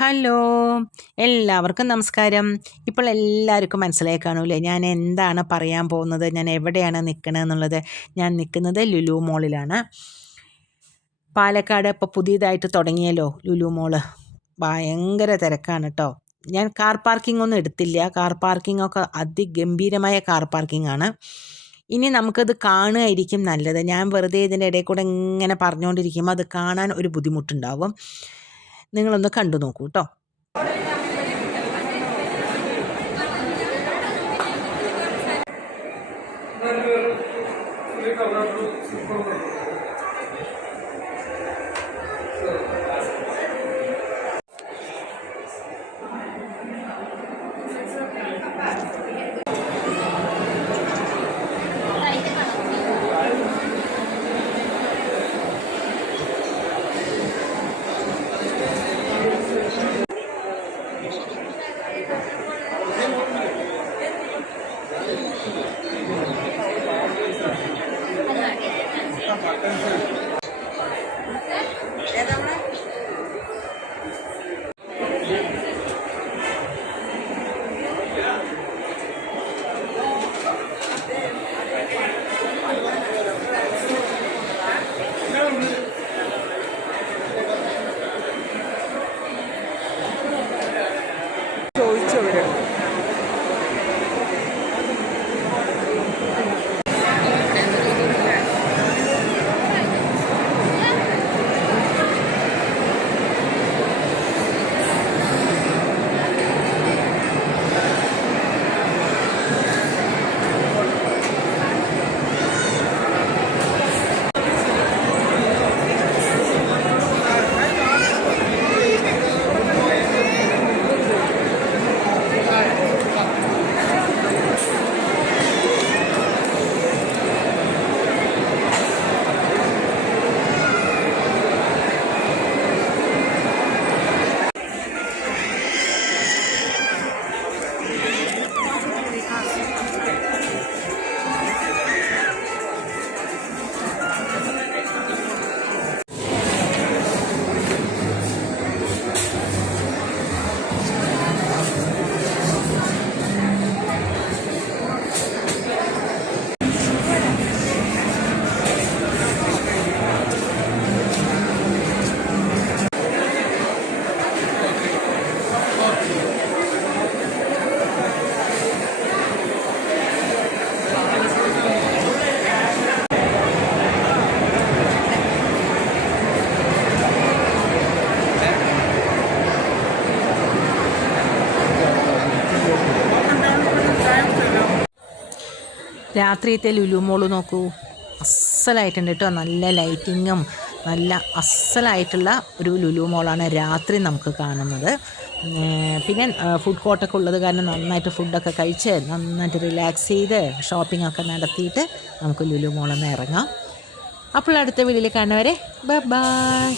Hello, എല്ലാവർക്കും നമസ്കാരം. ഇപ്പോൾ എല്ലാവർക്കും മനസ്സിലായി കാണൂലേ ഞാൻ എന്താണ് പറയാൻ പോകുന്നത്, ഞാൻ എവിടെയാണ് നിൽക്കണതെന്നുള്ളത്. ഞാൻ നിൽക്കുന്നത് ലുലു മോളിലാണ്. പാലക്കാട് ഇപ്പോൾ പുതിയതായിട്ട് തുടങ്ങിയല്ലോ ലുലു മോള്. ഭയങ്കര തിരക്കാണ് കേട്ടോ. ഞാൻ കാർ പാർക്കിംഗ് ഒന്നും എടുത്തില്ല. കാർ പാർക്കിംഗ് ഒക്കെ അതിഗംഭീരമായ കാർ പാർക്കിംഗ് ആണ്. ഇനി നമുക്കത് കാണുകയായിരിക്കും നല്ലത്. ഞാൻ വെറുതെ ഇതിൻ്റെ ഇടയിൽ കൂടെ ഇങ്ങനെ പറഞ്ഞുകൊണ്ടിരിക്കുമ്പോൾ അത് കാണാൻ ഒരു ബുദ്ധിമുട്ടുണ്ടാവും. നിങ്ങളൊന്ന് കണ്ടു നോക്കൂ കേട്ടോ. രാത്രിയത്തെ ലുലു മോള് നോക്കൂ, അസ്സലായിട്ടുണ്ട് കേട്ടോ. നല്ല ലൈറ്റിങ്ങും നല്ല അസ്സലായിട്ടുള്ള ഒരു ലുലു മോളാണ് രാത്രി നമുക്ക് കാണുന്നത്. പിന്നെ ഫുഡ് കോർട്ടൊക്കെ ഉള്ളത് കാരണം നന്നായിട്ട് ഫുഡൊക്കെ കഴിച്ച് നന്നായിട്ട് റിലാക്സ് ചെയ്ത് ഷോപ്പിംഗ് ഒക്കെ നടത്തിയിട്ട് നമുക്ക് ലുലു മോളിൽ നിന്ന് ഇറങ്ങാം. അപ്പോൾ അടുത്ത വീഡിയോയിൽ കാണുന്നവരെ ബൈ ബൈ.